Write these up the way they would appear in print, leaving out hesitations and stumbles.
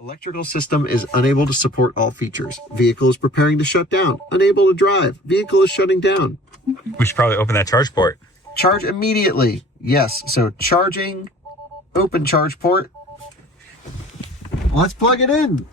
Electrical system is unable to support all features. Vehicle is preparing to shut down. Unable to drive. Vehicle is shutting down. We should probably open that charge port. Charge immediately. Yes, so charging, open charge port. Let's plug it in.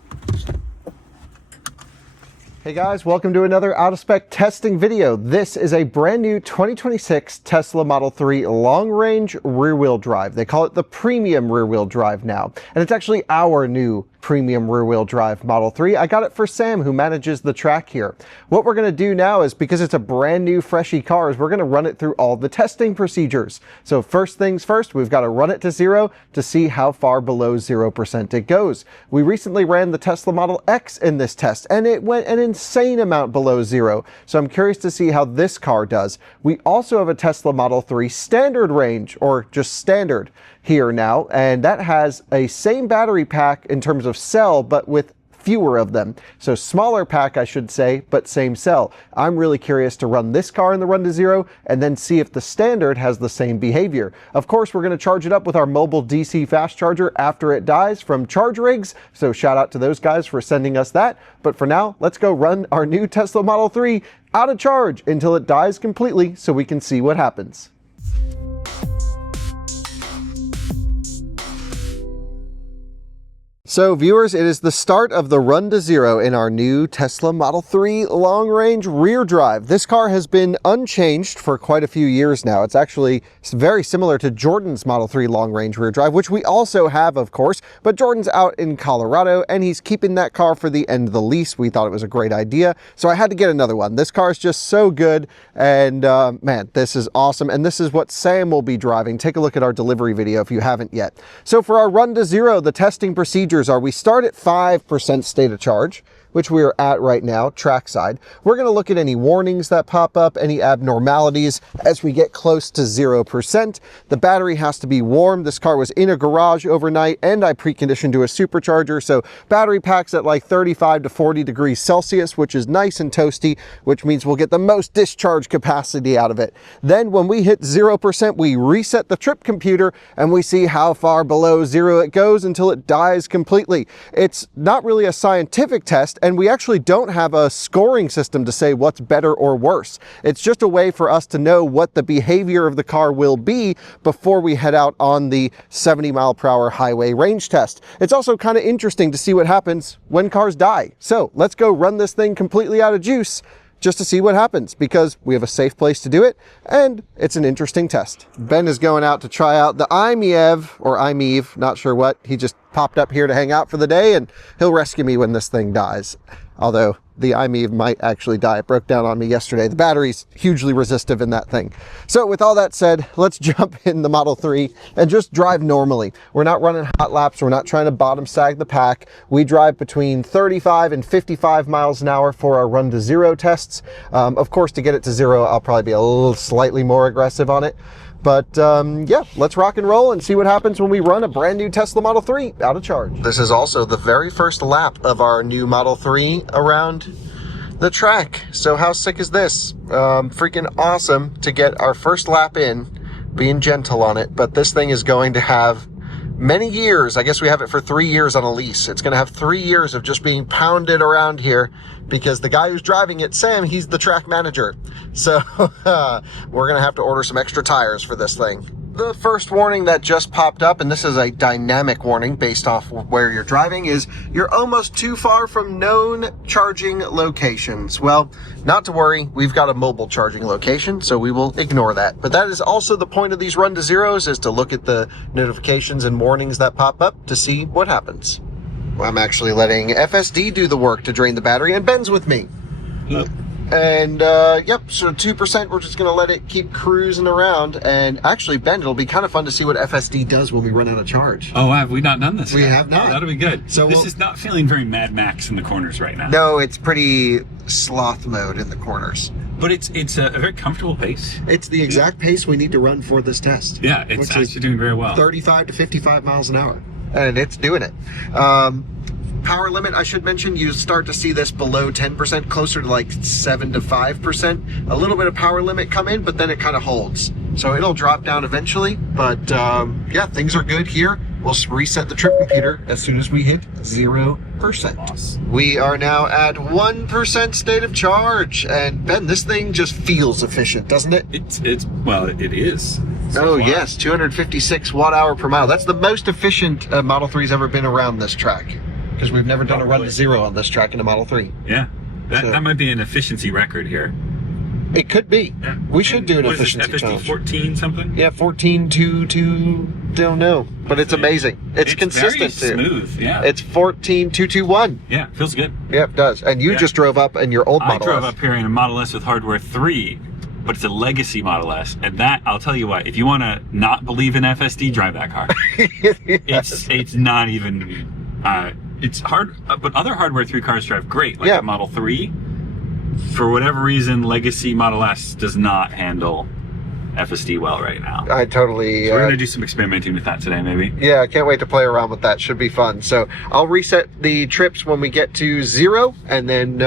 Hey guys, welcome to another out of spec testing video. This is a brand new 2026 Tesla Model 3 long range rear wheel drive. They call it the premium rear wheel drive now. And it's actually our new premium rear wheel drive Model 3. I got it for Sam, who manages the track here. What we're going to do now is, because it's a brand new freshy car, is we're going to run it through all the testing procedures. So first things first, we've got to run it to zero to see how far below 0% it goes. We recently ran the Tesla Model X in this test, and it went an insane amount below zero. So I'm curious to see how this car does. We also have a Tesla Model 3 standard range, or just standard, here now, and that has a same battery pack in terms of cell, but with fewer of them. So smaller pack, I should say, but same cell. I'm really curious to run this car in the run to zero and then see if the standard has the same behavior. Of course, we're going to charge it up with our mobile DC fast charger after it dies from Charge Rigs. So shout out to those guys for sending us that. But for now, let's go run our new Tesla Model 3 out of charge until it dies completely so we can see what happens. So viewers, it is the start of the run to zero in our new Tesla Model 3 long range rear drive. This car has been unchanged for quite a few years now. It's actually very similar to Jordan's Model 3 long range rear drive, which we also have, of course, but Jordan's out in Colorado and he's keeping that car for the end of the lease. We thought it was a great idea, so I had to get another one. This car is just so good, and man, this is awesome. And this is what Sam will be driving. Take a look at our delivery video if you haven't yet. So for our run to zero, the testing procedures are: we start at 5% state of charge, which we are at right now, trackside. We're going to look at any warnings that pop up, any abnormalities as we get close to 0%. The battery has to be warm. This car was in a garage overnight, and I preconditioned to a supercharger, so battery packs at like 35 to 40 degrees Celsius, which is nice and toasty, which means we'll get the most discharge capacity out of it. Then when we hit 0%, we reset the trip computer, and we see how far below zero it goes until it dies completely. It's not really a scientific test, and we actually don't have a scoring system to say what's better or worse. It's just a way for us to know what the behavior of the car will be before we head out on the 70-mile-per-hour highway range test. It's also kind of interesting to see what happens when cars die. So let's go run this thing completely out of juice just to see what happens, because we have a safe place to do it, and it's an interesting test. Ben is going out to try out the IMEV, or IMEV, not sure what. He just popped up here to hang out for the day, and he'll rescue me when this thing dies. Although the IMEV might actually die. It broke down on me yesterday. The battery's hugely resistive in that thing. So with all that said, let's jump in the Model 3 and just drive normally. We're not running hot laps. We're not trying to bottom sag the pack. We drive between 35 and 55 miles an hour for our run to zero tests. Of course, to get it to zero, I'll probably be a little slightly more aggressive on it. But yeah, let's rock and roll and see what happens when we run a brand new Tesla Model 3 out of charge. This is also the very first lap of our new Model 3 around the track. So how sick is this? Freaking awesome to get our first lap in, being gentle on it. But this thing is going to have many years. I guess we have it for 3 years on a lease. It's going to have 3 years of just being pounded around here, because the guy who's driving it, Sam, he's the track manager. So we're going to have to order some extra tires for this thing. The first warning that just popped up, and this is a dynamic warning based off where you're driving, is you're almost too far from known charging locations. Well, not to worry, we've got a mobile charging location, so we will ignore that. But that is also the point of these run to zeros, is to look at the notifications and warnings that pop up to see what happens. I'm actually letting FSD do the work to drain the battery, and Ben's with me. Yep. And yep, so 2%, we're just going to let it keep cruising around. And actually, Ben, it'll be kind of fun to see what FSD does when we run out of charge. Oh, have we not done this We yet? have not. Oh, that'll be good. So this is not feeling very Mad Max in the corners right now. No, it's pretty sloth mode in the corners. But it's a very comfortable pace. It's the exact pace we need to run for this test. Yeah, it's actually doing very well. 35 to 55 miles an hour. And it's doing it. Power limit, I should mention, you start to see this below 10%, closer to like 7 to 5%. A little bit of power limit come in, but then it kind of holds. So it'll drop down eventually. But yeah, things are good here. We'll reset the trip computer as soon as we hit 0%. We are now at 1% state of charge. And Ben, this thing just feels efficient, doesn't it? Well, it is. Oh, yes, 256 watt-hour per mile. That's the most efficient Model 3's ever been around this track, because we've never done a run to zero on this track in a Model 3. Yeah, that might be an efficiency record here. It could be. Yeah. We should do an What is efficiency this, FSD challenge. 14 something? Yeah, 14.222, don't know, but it's amazing. It's consistent very too. smooth, yeah. It's 14.221. Yeah, feels good. Yeah, it does. And you just drove up in your old Model I drove S. up here in a Model S with hardware 3, but it's a legacy Model S. And that, I'll tell you what, if you want to not believe in FSD, drive that car. Yes. It's not even, it's hard, but other hardware 3 cars drive great, like the Model 3. For whatever reason, legacy Model S does not handle FSD well right now. I totally... So we're going to do some experimenting with that today, maybe. Yeah, I can't wait to play around with that. Should be fun. So I'll reset the trips when we get to 0, and then,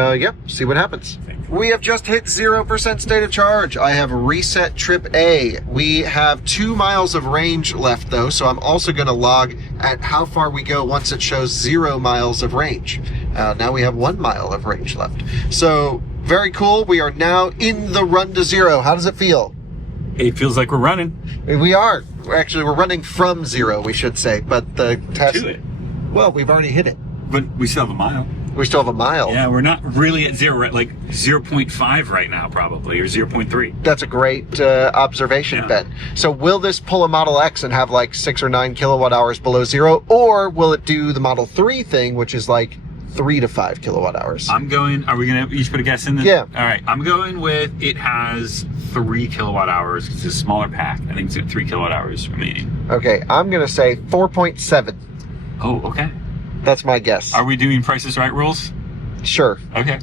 see what happens. We have just hit 0% state of charge. I have reset trip A. We have 2 miles of range left, though, so I'm also going to log at how far we go once it shows 0 miles of range. Now we have 1 mile of range left. So, very cool. We are now in the run to 0. How does it feel? It feels like we're running. We are. Actually, we're running from 0, we should say, but the test... To it. Well, we've already hit it. But we still have a mile. We still have a mile. Yeah, we're not really at 0. We're at like 0.5 right now, probably, or 0.3. That's a great observation, Ben. So will this pull a Model X and have like 6 or 9 kilowatt hours below 0? Or will it do the Model 3 thing, which is like 3 to 5 kilowatt hours? I'm going, are we going to each put a guess in this? Yeah. All right, I'm going with it has 3 kilowatt hours. It's a smaller pack. I think it's got 3 kilowatt hours remaining. Okay, I'm going to say 4.7. Oh, okay. That's my guess. Are we doing Price is Right rules? Sure. Okay,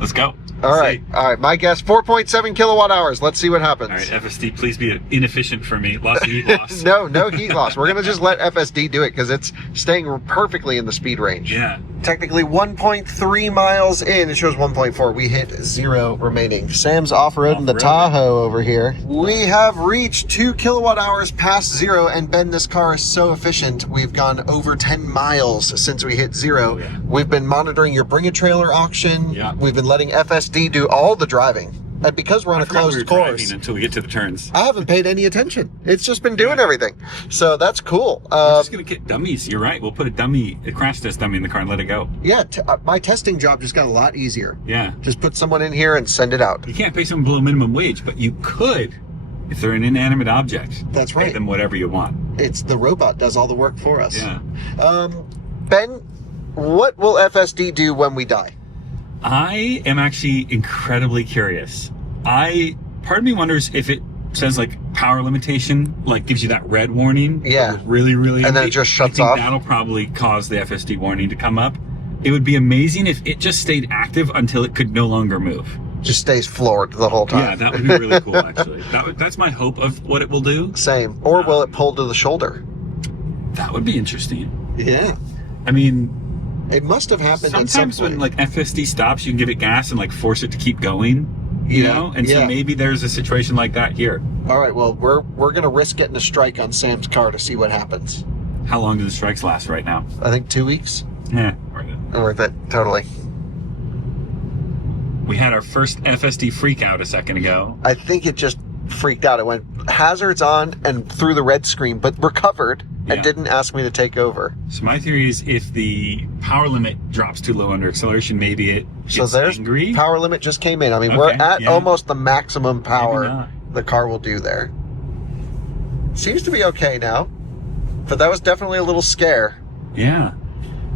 let's go. All right. My guess, 4.7 kilowatt hours. Let's see what happens. All right, FSD, please be inefficient for me. Lots of heat loss. No heat loss. We're going to just let FSD do it because it's staying perfectly in the speed range. Yeah. Technically 1.3 miles in. It shows 1.4. We hit 0 remaining. Sam's off-roading the Tahoe over here. We have reached 2 kilowatt hours past 0, and Ben, this car is so efficient. We've gone over 10 miles since we hit 0. Oh, yeah. We've been monitoring your Bring a Trailer auction. Yeah. We've been letting FSD do all the driving. And because we're on a closed course, until we get to the turns. I haven't paid any attention. It's just been doing everything. So that's cool. We're just going to get dummies. You're right. We'll put a crash test dummy in the car and let it go. Yeah, my testing job just got a lot easier. Yeah. Just put someone in here and send it out. You can't pay someone below minimum wage, but you could if they're an inanimate object. That's right. Pay them whatever you want. It's the robot does all the work for us. Yeah. Ben, what will FSD do when we die? I am actually incredibly curious. Part of me wonders if it says like power limitation, like gives you that red warning. Yeah. Really, really. And then it just shuts off. I think that'll probably cause the FSD warning to come up. It would be amazing if it just stayed active until it could no longer move. Just stays floored the whole time. Yeah, that would be really cool, actually. That's my hope of what it will do. Same. Or will it pull to the shoulder? That would be interesting. Yeah. I mean, it must have happened at some sometimes point. when like FSD stops, you can give it gas and like force it to keep going. You know? And so maybe there's a situation like that here. All right, well, we're going to risk getting a strike on Sam's car to see what happens. How long do the strikes last right now? I think 2 weeks. Yeah, worth it. Worth it, totally. We had our first FSD freak out a second ago. I think it just freaked out. It went hazards on and through the red screen, but recovered and didn't ask me to take over. So my theory is if the power limit drops too low under acceleration, maybe it gets So there's angry. Power limit just came in. I mean, we're at almost the maximum power the car will do there. Seems to be okay now, but that was definitely a little scare. Yeah.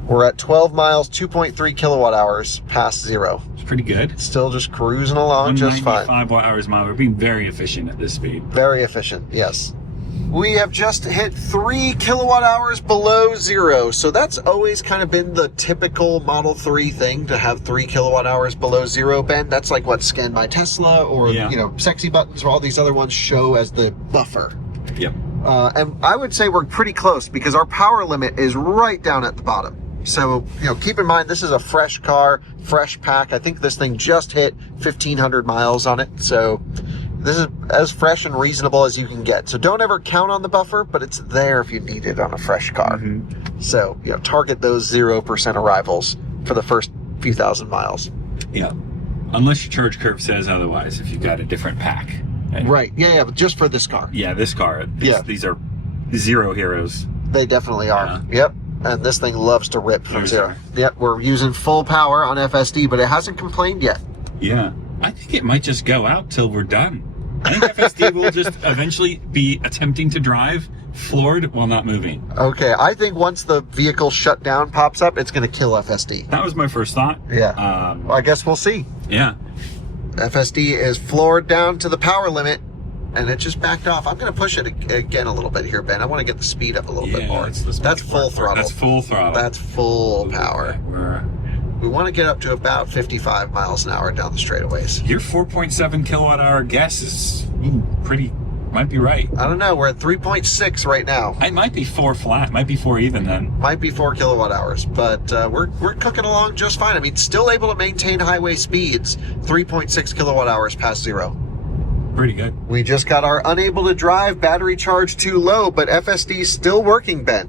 We're at 12 miles, 2.3 kilowatt hours past 0. It's pretty good. Still just cruising along just fine. 195 watt-hours a mile. We're being very efficient at this speed. Very efficient, yes. We have just hit 3 kilowatt hours below 0. So that's always kind of been the typical Model 3 thing, to have 3 kilowatt hours below 0, Ben. That's like what Scan My Tesla or, Sexy Buttons or all these other ones show as the buffer. Yep. And I would say we're pretty close because our power limit is right down at the bottom. So, keep in mind, this is a fresh car, fresh pack. I think this thing just hit 1,500 miles on it. So This is as fresh and reasonable as you can get. So don't ever count on the buffer, but it's there if you need it on a fresh car. So, target those 0% arrivals for the first few thousand miles. Yeah. Unless your charge curve says otherwise, if you've got a different pack. Right. Yeah, but just for this car. Yeah, this car. These are zero heroes. They definitely are. Yep. And this thing loves to rip from zero. Yep, we're using full power on FSD, but it hasn't complained yet. Yeah. I think it might just go out till we're done. I think FSD will just eventually be attempting to drive floored while not moving. Okay, I think once the vehicle shutdown pops up, it's going to kill FSD. That was my first thought. Yeah. Well, I guess we'll see. Yeah. FSD is floored down to the power limit, and it just backed off. I'm going to push it again a little bit here, Ben. I want to get the speed up a little bit more. That's full throttle. That's full throttle. That's full power. We want to get up to about 55 miles an hour down the straightaways. Your 4.7 kilowatt hour guess is might be right. I don't know. We're at 3.6 right now. It might be 4 flat. Might be 4 even then. Might be 4 kilowatt hours, but we're cooking along just fine. I mean, still able to maintain highway speeds, 3.6 kilowatt hours past zero. Pretty good. We just got our unable to drive battery charge too low, but FSD's still working, Ben.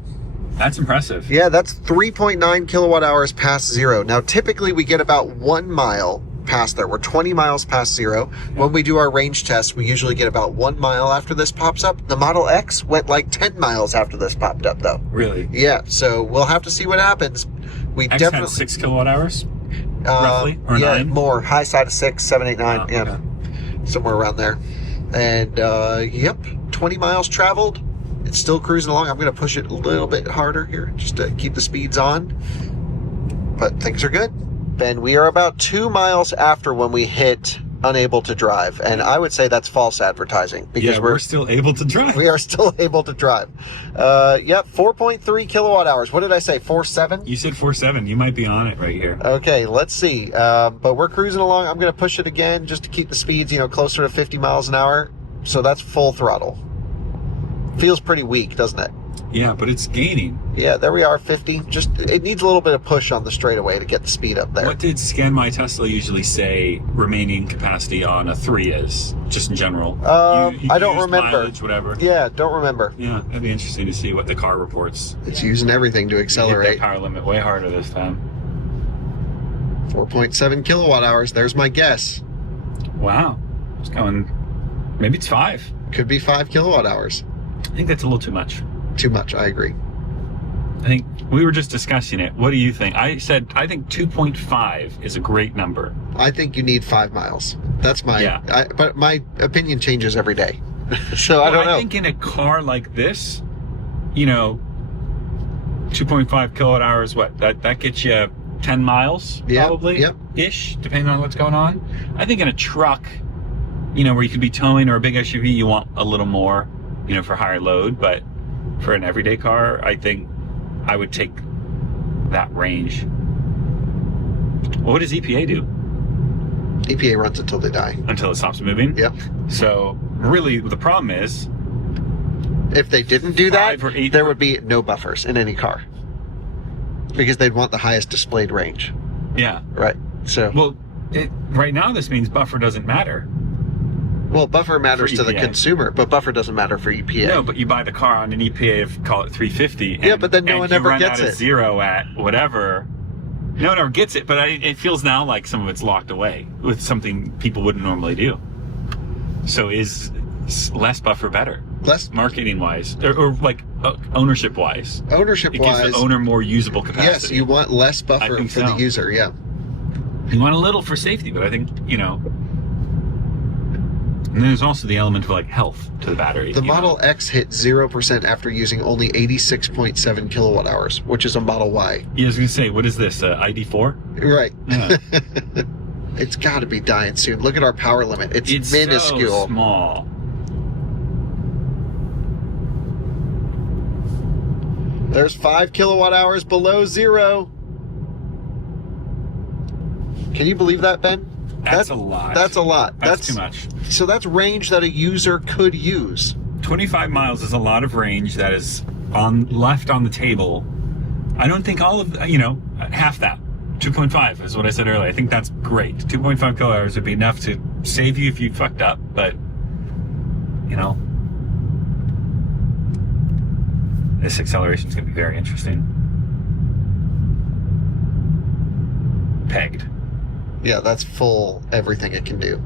That's impressive. Yeah, that's 3.9 kilowatt hours past zero. Now, typically we get about 1 mile past there. We're 20 miles past zero. When we do our range test, we usually get about 1 mile after this pops up. The Model X went like 10 miles after this popped up, though. Really? Yeah, so we'll have to see what happens. We X definitely had 6 kilowatt hours, roughly, or 9? More. High side of 6, 7, 8, 9. Oh, yeah, okay. Somewhere around there. And, 20 miles traveled. It's still cruising along. I'm going to push it a little bit harder here just to keep the speeds on. But things are good. Ben, we are about 2 miles after when we hit unable to drive. And I would say that's false advertising because we're still able to drive. We are still able to drive. 4.3 kilowatt hours. What did I say? 4.7? You said 4.7. You might be on it right here. Okay, let's see. But we're cruising along. I'm going to push it again just to keep the speeds, closer to 50 miles an hour. So that's full throttle. Feels pretty weak, doesn't it? Yeah, but it's gaining. Yeah, there we are, 50. Just it needs a little bit of push on the straightaway to get the speed up there. What did Scan My Tesla usually say remaining capacity on a 3 is, just in general? I don't remember. Mileage, whatever. Yeah, don't remember. Yeah, that'd be interesting to see what the car reports. It's using everything to accelerate. Hit that power limit way harder this time. 4.7 kilowatt hours. There's my guess. Wow. It's going... Maybe it's 5. Could be 5 kilowatt hours. I think that's a little too much. Too much, I agree. I think we were just discussing it. What do you think? I said I think 2.5 is a great number. I think you need 5 miles. That's my... Yeah. But my opinion changes every day. So I don't know. I think in a car like this, 2.5 kilowatt hours, that gets you 10 miles probably? Yep. Ish, depending on what's going on. I think in a truck, where you could be towing or a big SUV, you want a little more, for higher load. But for an everyday car, I think I would take that range. What does EPA do? EPA runs until they die. Until it stops moving? Yep. So really the problem is, if they didn't do that, 5 or 8 there would be no buffers in any car. Because they'd want the highest displayed range. Yeah. Right. So. Well, right now this means buffer doesn't matter. Well, buffer matters to the consumer, but buffer doesn't matter for EPA. No, but you buy the car on an EPA of, call it 350. Yeah, but then no one ever gets it. You run out of 0 at whatever. No one ever gets it, but it feels now like some of it's locked away with something people wouldn't normally do. So is less buffer better? Less marketing-wise, or like ownership-wise? Ownership-wise. It gives the owner more usable capacity. Yes, you want less buffer for the user, yeah. You want a little for safety, but I think, and then there's also the element of health to the battery. The Model X hit 0% after using only 86.7 kilowatt hours, which is a Model Y. Yeah, I was going to say, what is this, ID4? Right. Yeah. It's got to be dying soon. Look at our power limit. It's minuscule. So small. There's 5 kilowatt hours below 0. Can you believe that, Ben? That's a lot. That's a lot. That's too much. So that's range that a user could use. 25 miles is a lot of range that is left on the table. I don't think all of, half that. 2.5 is what I said earlier. I think that's great. 2.5 kilowatt hours would be enough to save you if you fucked up, but you know, this acceleration is going to be very interesting. Pegged. Yeah, that's full everything it can do.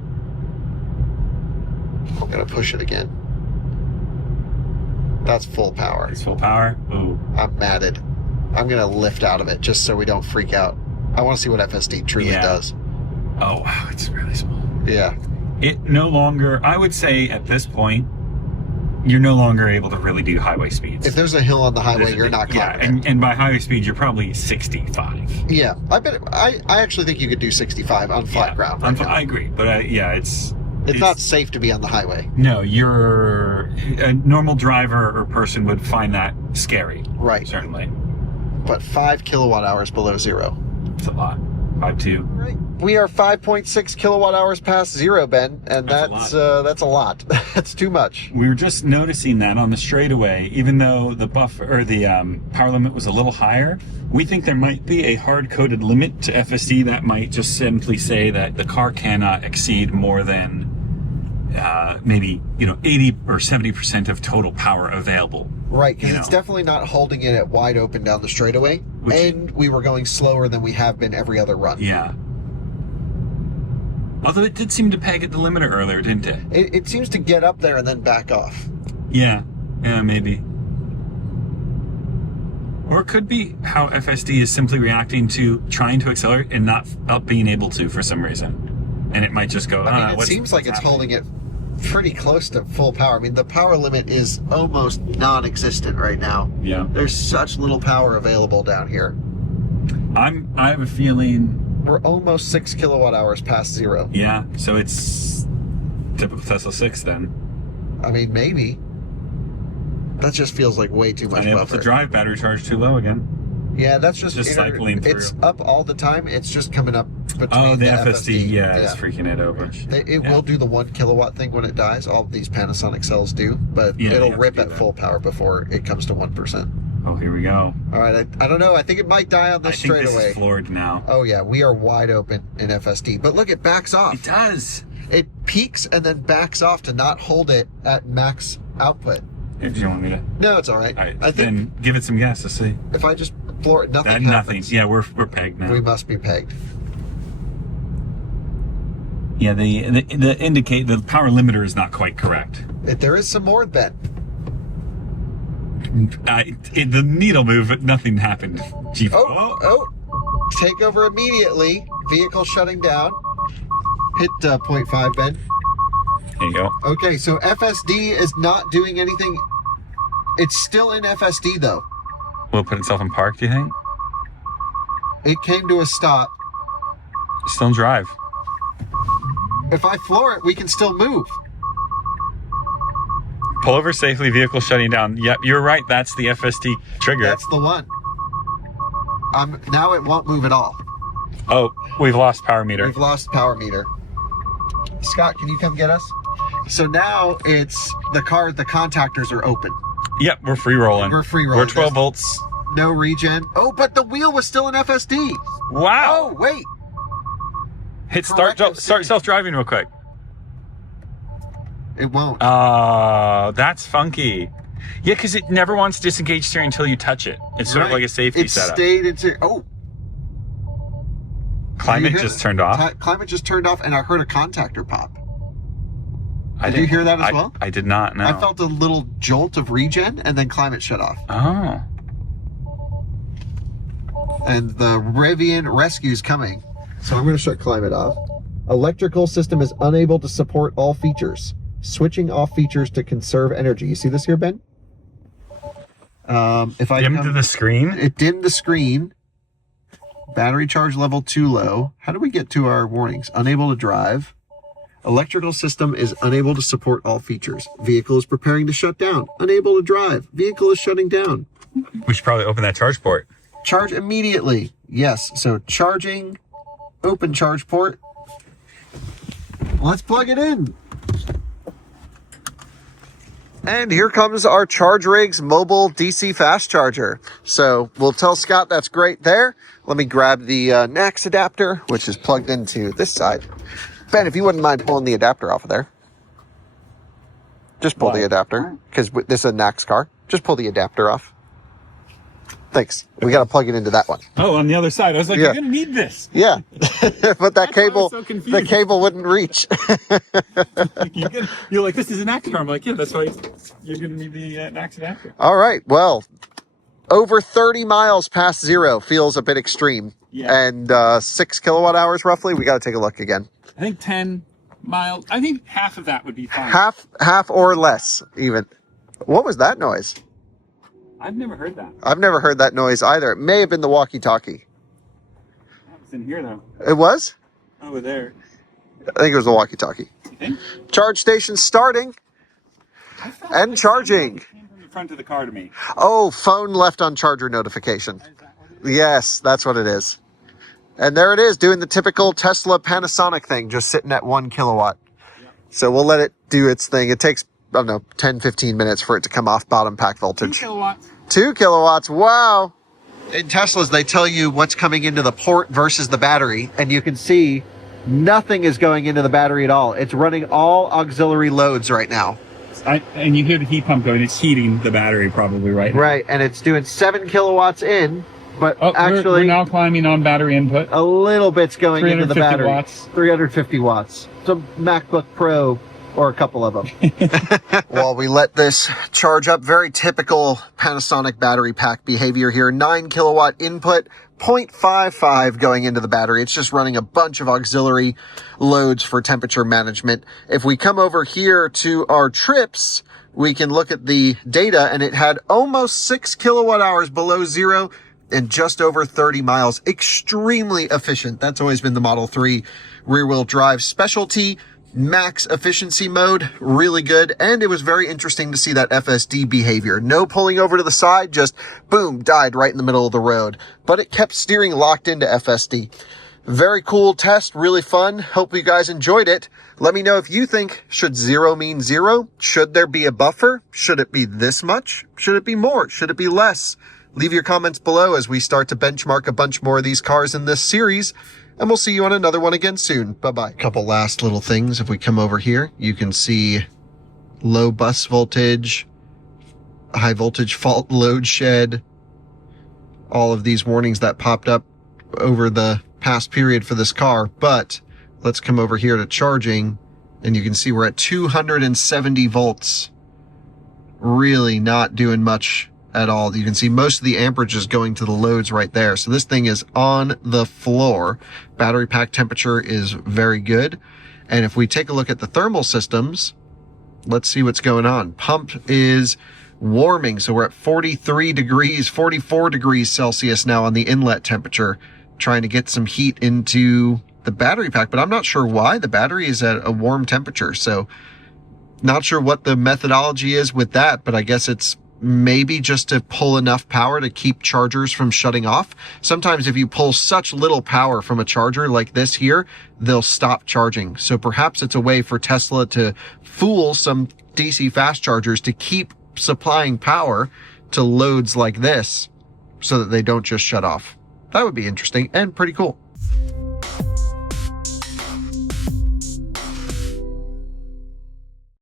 I'm going to push it again. That's full power. It's full power. Ooh. I'm matted. I'm going to lift out of it just so we don't freak out. I want to see what FSD truly does. Oh, wow. It's really small. Yeah. It no longer, I would say at this point, you're no longer able to really do highway speeds. If there's a hill on the highway, you're not climbing it. And by highway speed, you're probably 65. Yeah. I actually think you could do 65 on flat ground. Right now. I agree. But it's not safe to be on the highway. No, a normal driver or person would find that scary. Right. Certainly. But 5 kilowatt hours below zero. It's a lot. 5.2. Right. We are 5.6 kilowatt hours past zero, Ben, and that's a lot. That's too much. We were just noticing that on the straightaway, even though the buffer or the power limit was a little higher, we think there might be a hard-coded limit to FSD that might just simply say that the car cannot exceed more than maybe 80 or 70% of total power available. Right, because it's definitely not holding it at wide open down the straightaway, and we were going slower than we have been every other run. Yeah. Although it did seem to peg at the limiter earlier, didn't it? It seems to get up there and then back off. Yeah, maybe. Or it could be how FSD is simply reacting to trying to accelerate and not being able to for some reason. And it might just go, it seems like it's holding it pretty close to full power. I mean, the power limit is almost non-existent right now. Yeah. There's such little power available down here. I have a feeling we're almost 6 kilowatt hours past zero. Yeah, so it's typical Tesla 6 then. I mean, maybe. That just feels like way too much Unable buffer. to drive, battery charge too low again. Yeah, that's just cycling through. It's up all the time. It's just coming up between the FSD. Yeah, it's freaking it over. It will do the 1 kilowatt thing when it dies. All of these Panasonic cells do, but it'll rip at full power before it comes to 1%. Oh, here we go. All right, I don't know. I think it might die on this straightaway. This is floored now. Oh yeah, we are wide open in FSD. But look, it backs off. It does. It peaks and then backs off to not hold it at max output. Do you want me to? No, it's all right. I think then give it some gas. Let's see. If I just floor it, nothing happens. Yeah, we're pegged now. We must be pegged. Yeah, the power limiter is not quite correct. There is some more then. The needle moved, but nothing happened. Take over immediately. Vehicle shutting down. Hit 0.5, Ben. There you go. Okay, so FSD is not doing anything. It's still in FSD though. Will it put itself in park, do you think? It came to a stop. Still in drive. If I floor it, we can still move. Pull over safely, vehicle shutting down. Yep, you're right. That's the FSD trigger. That's the one. Now it won't move at all. Oh, we've lost power meter. We've lost power meter. Scott, can you come get us? So now it's the contactors are open. Yep, we're free rolling. We're free rolling. We're 12 volts. No regen. Oh, but the wheel was still in FSD. Wow. Oh, wait. Hit start self-driving real quick. It won't. Oh, that's funky. Yeah, because it never wants to disengage steering until you touch it. It's sort of like a safety setup. It stayed into... Oh. Climate just turned off. Climate just turned off, and I heard a contactor pop. Did you hear that as well? I did not, no. I felt a little jolt of regen, and then climate shut off. Oh. And the Rivian rescue's coming. So I'm going to shut climate off. Electrical system is unable to support all features. Switching off features to conserve energy. You see this here, Ben? If I dimmed the screen? It dimmed the screen. Battery charge level too low. How do we get to our warnings? Unable to drive. Electrical system is unable to support all features. Vehicle is preparing to shut down. Unable to drive. Vehicle is shutting down. We should probably open that charge port. Charge immediately. Yes, so charging. Open charge port. Let's plug it in. And here comes our ChargeRig's mobile DC fast charger. So we'll tell Scott that's great there. Let me grab the NAX adapter, which is plugged into this side. Ben, if you wouldn't mind pulling the adapter off of there. Just pull Why? the adapter, because this is a NAX car. Just pull the adapter off. Thanks. We got to plug it into that one. Oh, on the other side. I was like, Yeah. you're going to need this. Yeah, but that That's why I cable, was so confused. the cable wouldn't reach. You're like, this is an NAX car. I'm like, yeah, that's why you're going to need the NAX adapter. All right. Well, over 30 miles past zero feels a bit extreme. Yeah. And 6 kilowatt hours roughly. We got to take a look again. I think 10 miles. I think half of that would be fine. Half or less even. What was that noise? I've never heard that. I've never heard that noise either. It may have been the walkie-talkie. It's in here, though. It was? Over there. I think it was the walkie-talkie. You think? Charge station starting and charging. It came from the front of the car to me. Oh, phone left on charger notification. Is that what it is? Yes, that's what it is. And there it is, doing the typical Tesla Panasonic thing, just sitting at 1 kilowatt. Yep. So we'll let it do its thing. It takes, I don't know, 10, 15 minutes for it to come off bottom pack 2 voltage. kilowatts. 2 kilowatts, wow. In Teslas, they tell you what's coming into the port versus the battery, and you can see nothing is going into the battery at all. It's running all auxiliary loads right now. And you hear the heat pump going. It's heating the battery probably right now. Right, and it's doing 7 kilowatts in, but Oh, actually we're now climbing on battery input. a little bit's going into the 350 battery. watts. 350 watts. Some MacBook Pro or a couple of them. While we let this charge up, very typical Panasonic battery pack behavior here. 9 kilowatt input, 0.55 going into the battery. It's just running a bunch of auxiliary loads for temperature management. If we come over here to our trips, we can look at the data, and it had almost 6 kilowatt hours below zero and just over 30 miles. Extremely efficient. That's always been the Model 3 rear-wheel drive specialty. Max efficiency mode, really good. And it was very interesting to see that FSD behavior. No pulling over to the side, just boom, died right in the middle of the road. But it kept steering locked into FSD. Very cool test, really fun. Hope you guys enjoyed it. Let me know if you think, should zero mean zero? Should there be a buffer? Should it be this much? Should it be more? Should it be less? Leave your comments below as we start to benchmark a bunch more of these cars in this series. And we'll see you on another one again soon. Bye-bye. Couple last little things. If we come over here, you can see low bus voltage, high voltage fault load shed, all of these warnings that popped up over the past period for this car. But let's come over here to charging, and you can see we're at 270 volts. Really not doing much at all. You can see most of the amperage is going to the loads right there. So this thing is on the floor. Battery pack temperature is very good. And if we take a look at the thermal systems, let's see what's going on. Pump is warming. So we're at 43 degrees, 44 degrees Celsius now on the inlet temperature, trying to get some heat into the battery pack. But I'm not sure why. The battery is at a warm temperature. So not sure what the methodology is with that, but I guess it's maybe just to pull enough power to keep chargers from shutting off. Sometimes if you pull such little power from a charger like this here, they'll stop charging. So perhaps it's a way for Tesla to fool some DC fast chargers to keep supplying power to loads like this so that they don't just shut off. That would be interesting and pretty cool.